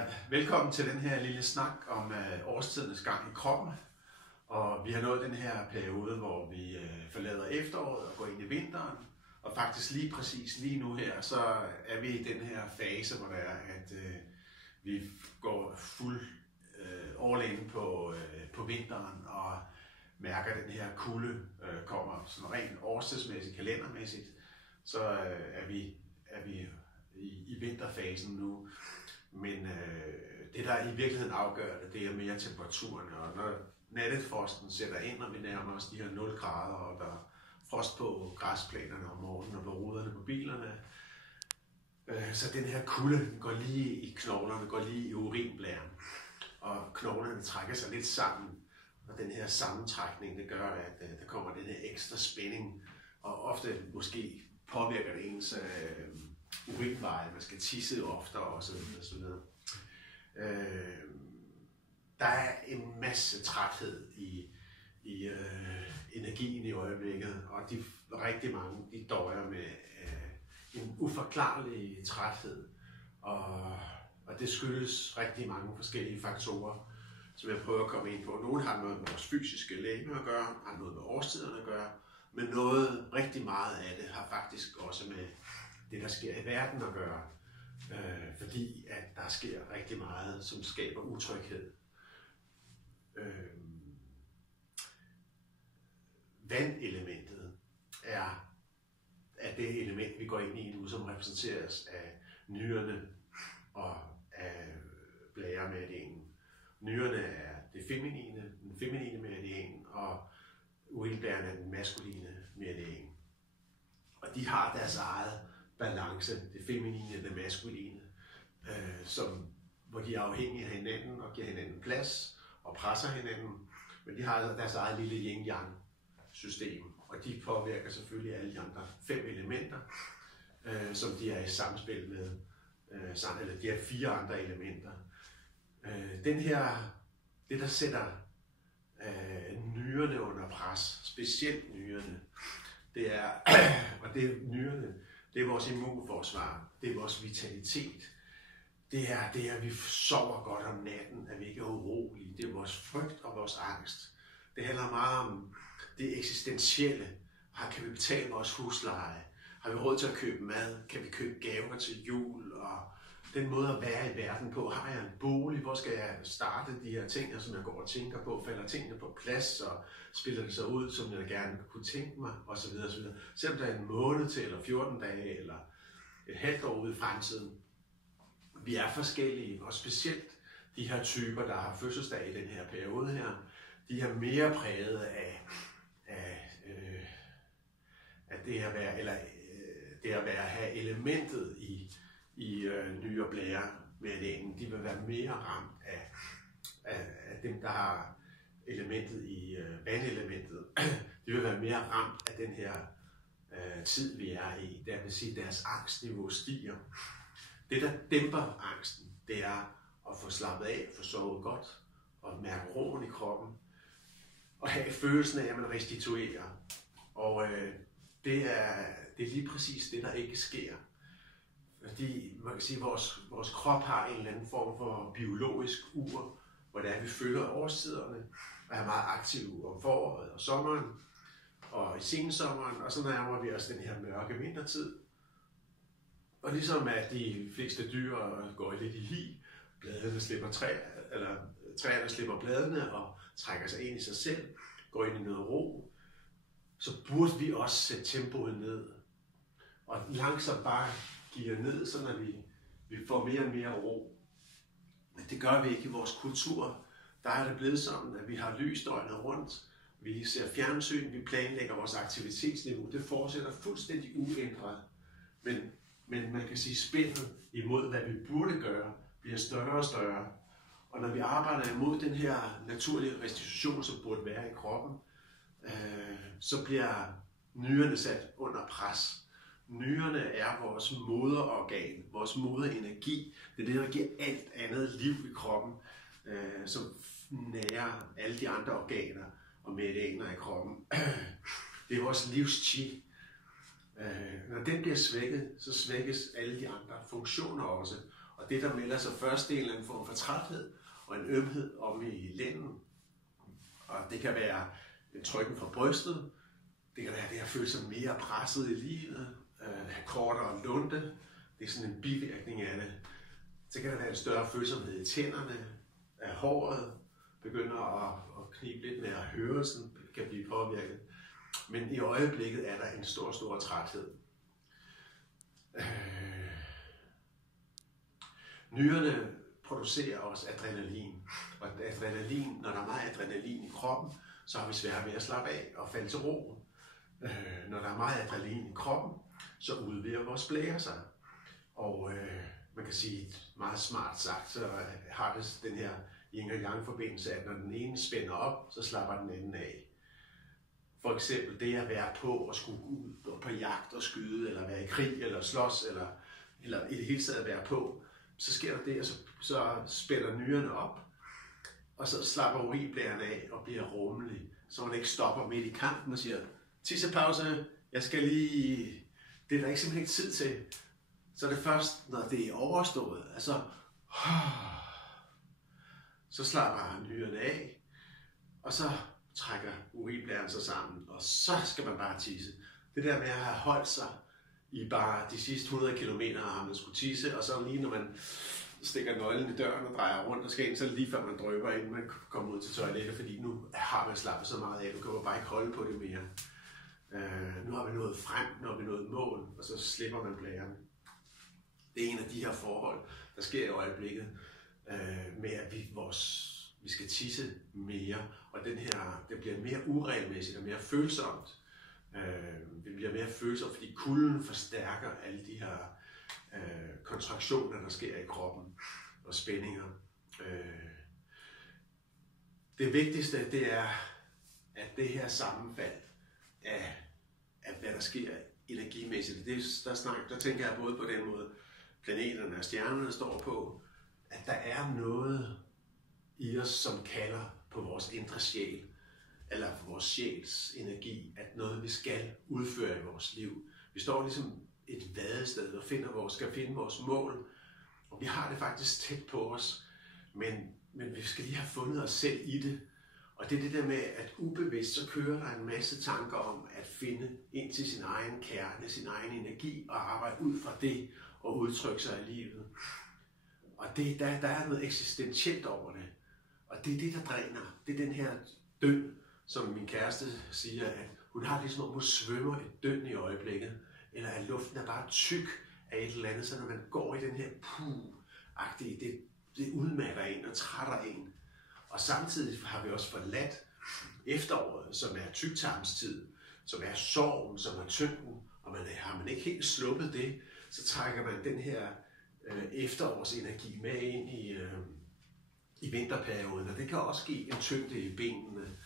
Ja, velkommen til den her lille snak om årstidernes gang i kroppen. Og vi har nået den her periode, hvor vi forlader efteråret og går ind i vinteren. Og faktisk lige præcis lige nu her, så er vi i den her fase, hvor det er, at vi går fuld all in på vinteren og mærker, at den her kulde kommer sådan rent årstidsmæssigt, kalendermæssigt. Så er vi i vinterfasen nu. Men det, der i virkeligheden afgør det er mere temperaturen. Og når nattefrosten sætter ind, og vi nærmer os de her 0 grader, og der er frost på græsplænerne om morgenen og på ruderne på bilerne, så den her kulde går lige i knoglerne, går lige i urinblæren, og knoglerne trækker sig lidt sammen. Og den her sammentrækning, det gør, at der kommer den her ekstra spænding, og ofte måske påvirker det ens urinveje, man skal tisse oftere osv. Der er en masse træthed i energien i øjeblikket, og rigtig mange de døjer med en uforklarlig træthed, og det skyldes rigtig mange forskellige faktorer, som jeg prøver at komme ind på. Nogle har noget med vores fysiske legeme at gøre, har noget med årstiderne at gøre, men rigtig meget af det har faktisk også med det, der sker i verden at gøre, fordi at der sker rigtig meget, som skaber utryghed. Vandelementet er det element, vi går ind i nu, som repræsenteres af nyrerne og af blæremeldingen. Nyrerne er den feminine meridian, og urinblæren er den maskuline meridian. Og de har deres eget balance, det feminine og det maskuline, hvor de er afhængige af hinanden og giver hinanden plads og presser hinanden. Men de har deres eget lille yin-yang system, og de påvirker selvfølgelig alle de andre 5 elementer, som de er i samspil med, eller de er 4 andre elementer. Det der sætter nyrerne under pres, specielt nyrerne, det er nyrerne, det er vores immunforsvar, det er vores vitalitet, det er, at vi sover godt om natten, at vi ikke er urolige, det er vores frygt og vores angst. Det handler meget om det eksistentielle. Kan vi betale vores husleje? Har vi råd til at købe mad? Kan vi købe gaver til jul? Og den måde at være i verden på. Har jeg en bolig? Hvor skal jeg starte de her ting, som jeg går og tænker på? Falder tingene på plads, og spiller det så ud, som jeg gerne kunne tænke mig? Og så videre, og så videre. Selvom der er en måned til, eller 14 dage, eller et halvt år ude i fremtiden. Vi er forskellige, og specielt de her typer, der har fødselsdag i den her periode her, de er mere præget af det at være, have elementet i nyre blære meridianen. De vil være mere ramt af dem, der har elementet i vandelementet. De vil være mere ramt af den her tid, vi er i. Det vil sige, at deres angstniveau stiger. Det, der dæmper angsten, det er at få slappet af, få sovet godt, og mærke roen i kroppen, og have følelsen af, at man restituerer. Og det er lige præcis det, der ikke sker. Fordi man kan sige, at vores krop har en eller anden form for biologisk ur, hvor det er, vi følger årstiderne, og er meget aktive om foråret og sommeren, og i sensommeren, og så nærmer vi os den her mørke vintertid. Og ligesom at de fleste dyr går lidt i hi, bladene slipper træerne slipper bladene og trækker sig ind i sig selv, går ind i noget ro, så burde vi også sætte tempoet ned. Og langsomt bare geare ned, så når vi får mere og mere ro. Men det gør vi ikke i vores kultur. Der er det blevet sådan, at vi har lys døgnet rundt. Vi ser fjernsyn, vi planlægger vores aktivitetsniveau. Det fortsætter fuldstændig uændret. Men man kan sige, spændet imod, hvad vi burde gøre, bliver større og større. Og når vi arbejder imod den her naturlige restitution, som burde være i kroppen, så bliver nyrerne sat under pres. Nyrerne er vores moderorgan, vores moderenergi. Det er det, der giver alt andet liv i kroppen, som nærer alle de andre organer og meridianer i kroppen. Det er vores livs-chi. Når den bliver svækket, så svækkes alle de andre funktioner også. Og det, der melder sig først, det er en eller anden form for træthed og en ømhed om i lænden. Og det kan være en trykken fra brystet. Det kan være det at føle sig mere presset i livet, have kortere lunte. Det er sådan en bivirkning af det. Så kan der være en større følsomhed i tænderne, at håret begynder at knibe lidt mere, hørelsen kan blive påvirket. Men i øjeblikket er der en stor træthed. Nyrerne producerer også adrenalin. Og adrenalin, når der er meget adrenalin i kroppen, så har vi svært ved at slappe af og falde til ro. Når der er meget adrenalin i kroppen, så udvider vores blære sig. Og man kan sige meget smart sagt, så har det den her yin og yang forbindelse, at når den ene spænder op, så slapper den anden af. For eksempel det at være på og skulle ud og på jagt og skyde, eller være i krig, eller slås, eller i det hele taget være på, så sker der det, og så spænder nyrerne op, og så slapper urinblæren af og bliver rummelig, så man ikke stopper midt i kampen og siger, tissepause, jeg skal lige... Det er der ikke simpelthen ikke tid til. Så er det først, når det er overstået, altså, så slapper nyrerne af, og så trækker urinblæren sig sammen, og så skal man bare tisse. Det der med at have holdt sig i bare de sidste 100 kilometer, har man skulle tisse, og så lige når man stikker nøglen i døren og drejer rundt og skal ind, så lige før man drøber, inden man kommer ud til toilettet, fordi nu har man slappet så meget af, du kan jo bare ikke holde på det mere. Nu har vi nået frem, nu har vi nået mål, og så slipper man blæren. Det er en af de her forhold, der sker i øjeblikket, med at vi skal tisse mere, og det bliver mere uregelmæssigt og mere følsomt. Det bliver mere følsomt, fordi kulden forstærker alle de her kontraktioner, der sker i kroppen, og spændinger. Det vigtigste, det er, at det her sammenfald af hvad der sker energimæssigt, der tænker jeg både på den måde, planeterne og stjernerne står på, at der er noget i os, som kalder på vores indre sjæl, eller på vores sjæls energi, at noget vi skal udføre i vores liv. Vi står ligesom et vadested og skal finde vores mål, og vi har det faktisk tæt på os, men vi skal lige have fundet os selv i det. Og det er det der med, at ubevidst så kører der en masse tanker om at finde ind til sin egen kerne, sin egen energi, og arbejde ud fra det, og udtrykke sig i livet. Og der er noget eksistentielt over det. Og det er det, der dræner. Det er den her døn, som min kæreste siger, at hun har ligesom, om hun svømmer et døn i øjeblikket, eller at luften er bare tyk af et eller andet, så når man går i den her puh-agtige, det udmatter en og trætter en. Og samtidig har vi også forladt efteråret, som er tyktarmstid, som er sorgen, som er tyngden, og har man ikke helt sluppet det, så trækker man den her efterårsenergi med ind i vinterperioden, og det kan også give en tyngde i benene,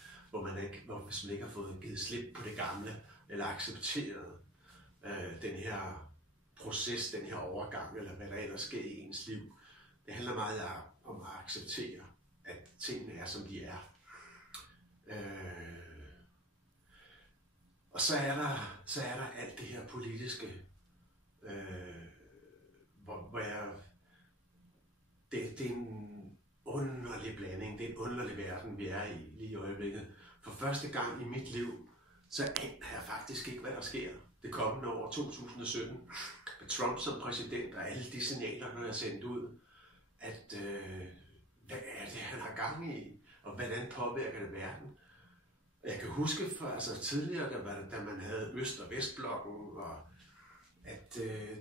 hvis man ikke har fået givet slip på det gamle, eller accepteret den her proces, den her overgang, eller hvad der ellers sker i ens liv. Det handler meget om at acceptere, at tingene er, som de er. Og så er der alt det her politiske, det er en underlig blanding, det er en underlig verden, vi er i lige i øjeblikket. For første gang i mit liv, så aner jeg faktisk ikke, hvad der sker det kommende år 2017. Med Trump som præsident og alle de signaler, der er sendt ud, at hvad er det, han har gang i, og hvordan påvirker det verden. Jeg kan huske tidligere, da man havde Øst- og Vestblokken, og at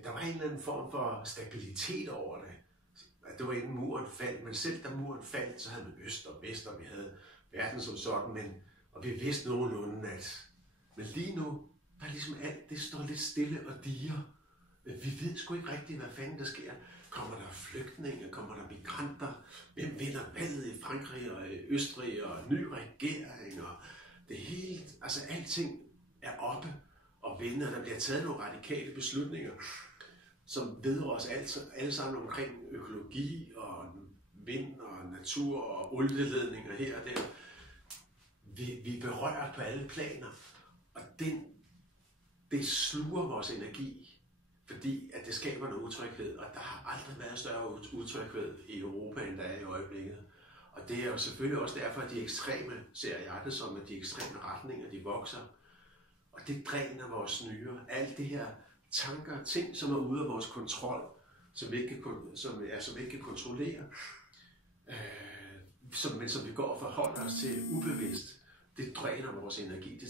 der var en eller anden form for stabilitet over det. At det var inden muren faldt, men selv da muren faldt, så havde man Øst og Vest, og vi havde verden som sådan, og vi vidste nogenlunde, men lige nu, der er ligesom alt, det står lidt stille og diger. Vi ved sgu ikke rigtigt, hvad fanden der sker. Kommer der flygtninge, kommer der migranter, hvem vinder valget i Frankrig og i Østrig, og ny regering, og det hele, alting er oppe og vender. Der bliver taget nogle radikale beslutninger, som vedrører os alle sammen omkring økologi og vind og natur og olieledninger her og der. Vi er berørt på alle planer, og det sluger vores energi. fordi at det skaber noget utryghed, og der har aldrig været større utryghed i Europa, end der er i øjeblikket. Og det er jo selvfølgelig også derfor, at de ekstreme, ser jeg det som, at de ekstreme retninger, de vokser. Og det dræner vores nyrer. Alt det her tanker, ting, som er ude af vores kontrol, som vi ikke kan kontrollere, men som vi går og forholder os til ubevidst, det dræner vores energi.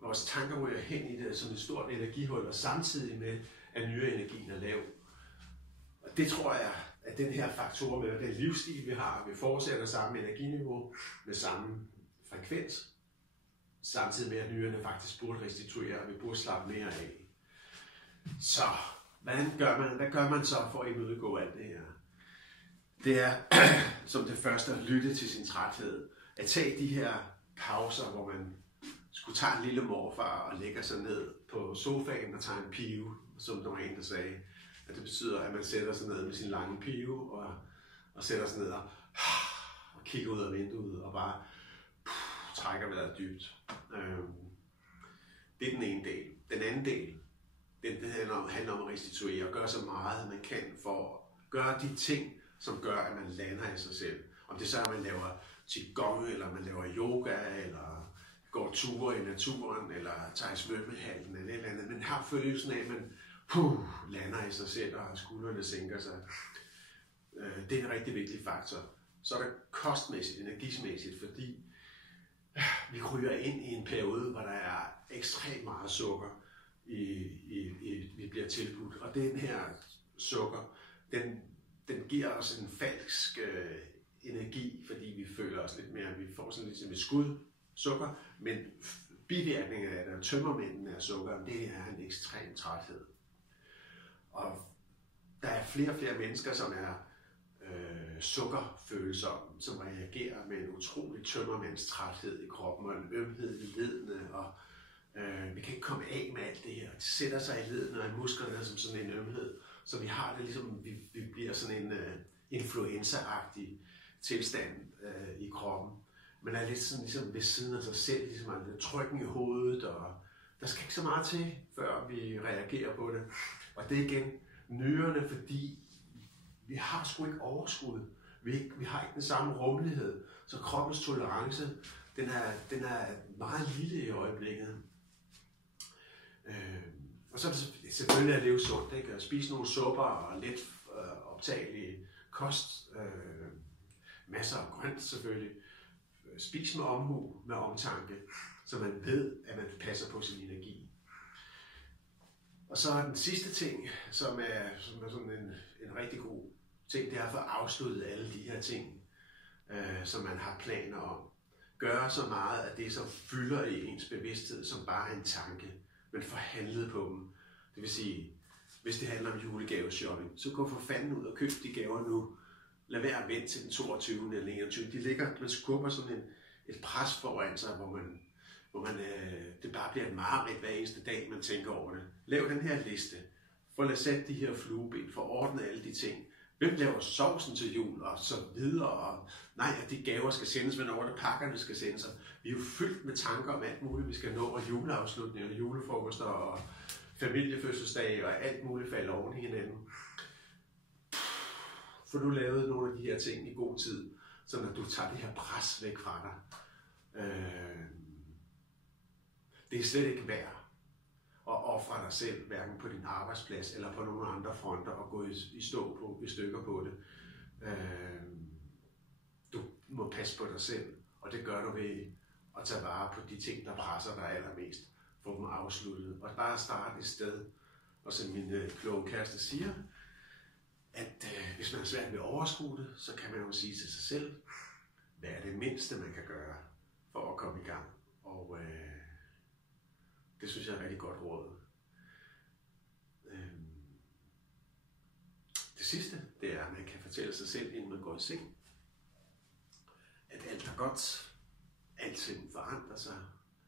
Vores tanker ryger hen i det som et stort energihul, og samtidig med, at nyrenergien er lav. Og det tror jeg, at den her faktor med den livsstil, vi har, vi fortsætter samme energiniveau med samme frekvens, samtidig med, at nyrerne faktisk burde restituere, og vi burde slappe mere af. Så, hvad gør man så for at imødegå alt det her? Det er som det første at lytte til sin træthed. At tage de her pauser, hvor man skulle tage en lille morfar og lægge sig ned på sofaen og tage en pive, som der var en, der sagde. At det betyder, at man sætter sig ned med sin lange pive og sætter sig ned og kigger ud af vinduet og bare trækker vejret dybt. Det er den ene del. Den anden del, det handler om at restituere og gøre så meget, man kan for at gøre de ting, som gør, at man lander i sig selv. Om det så er, at man laver qigong, eller man laver yoga, eller går ture i naturen, eller tager i svømmehallen, eller et eller andet. Man har følelsen af, at man lander i sig selv, og skuldrene sænker sig. Det er en rigtig vigtig faktor. Så er der kostmæssigt, energismæssigt, fordi vi ryger ind i en periode, hvor der er ekstremt meget sukker, vi bliver tilbudt. Og den her sukker, den giver os en falsk energi, fordi vi føler os lidt mere, vi får sådan lidt som et skud sukker, men bivirkninger af det, tømmermændene af sukker, det er en ekstrem træthed. Og der er flere og flere mennesker, som er sukkerfølsomme, som reagerer med en utrolig tømmermændstræthed i kroppen og en ømhed i ledene, og vi kan ikke komme af med alt det her. Det sætter sig i ledene og i musklerne som sådan en ømhed, så vi har det ligesom, vi bliver sådan en influenza-agtig tilstand i kroppen. Man er lidt sådan ligesom ved siden af sig selv, ligesom man er trykken i hovedet, og der skal ikke så meget til, før vi reagerer på det. Og det er igen nyrerne, fordi vi har sgu ikke overskud. Vi har ikke den samme rummelighed, så kroppens tolerance, den er meget lille i øjeblikket. Og så er det selvfølgelig at leve sundt, ikke? At spise nogle supper og lidt optagelig kost, masser af grønt selvfølgelig. Spis med omhu, med omtanke, så man ved, at man passer på sin energi. Og så den sidste ting, som er sådan en rigtig god ting, det er at få afsluttet alle de her ting, som man har planer om. Gøre så meget af det, som fylder i ens bevidsthed, som bare er en tanke, men få handlet på dem. Det vil sige, hvis det handler om julegaveshopping, så gå for fanden ud og køb de gaver nu. Lad være at vente til den 22. eller 21. De ligger, man skubber sådan et pres foran sig, hvor man det bare bliver et mareridt hver eneste dag, man tænker over det. Lav den her liste. Få lad sætte de her flueben. Få ordnet alle de ting. Hvem laver sovsen til jul? Og så videre. Og nej, at de gaver skal sendes, hvornår det pakkerne skal sendes. Vi er jo fyldt med tanker om alt muligt, vi skal nå. Og juleafslutninger, julefrokoster og familiefødselsdage og alt muligt falder oven i hinanden. Få du lavet nogle af de her ting i god tid, så når du tager det her pres væk fra dig. Det er slet ikke værd at ofre dig selv, hverken på din arbejdsplads eller på nogle andre fronter, og gå i stykker på det. Du må passe på dig selv, og det gør du ved at tage vare på de ting, der presser dig allermest. Få dem afsluttet, og bare starte et sted. Og som min kloge kæreste siger, at hvis man er svært ved at overskue det, så kan man jo sige til sig selv, hvad er det mindste, man kan gøre for at komme i gang. Og det synes jeg er et rigtig godt råd. Det sidste, det er, at man kan fortælle sig selv, inden man går i seng, at alt er godt, alting forandrer sig,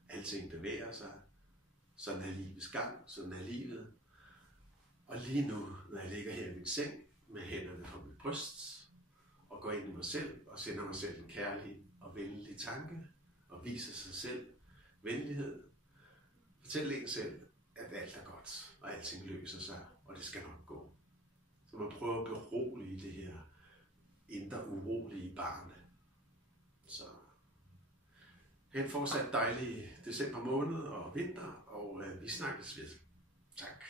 alting bevæger sig, sådan er livets gang, sådan er livet. Og lige nu, når jeg ligger her i min seng, med hænderne på mit bryst, og går ind i mig selv, og sender mig selv en kærlig og venlig tanke, og viser sig selv venlighed. Fortæl en selv, at alt er godt, og alting løser sig, og det skal nok gå. Så man prøver at berolige det her indre urolige barn. Så have en fortsat dejlig december måned og vinter, og vi snakkes ved. Tak.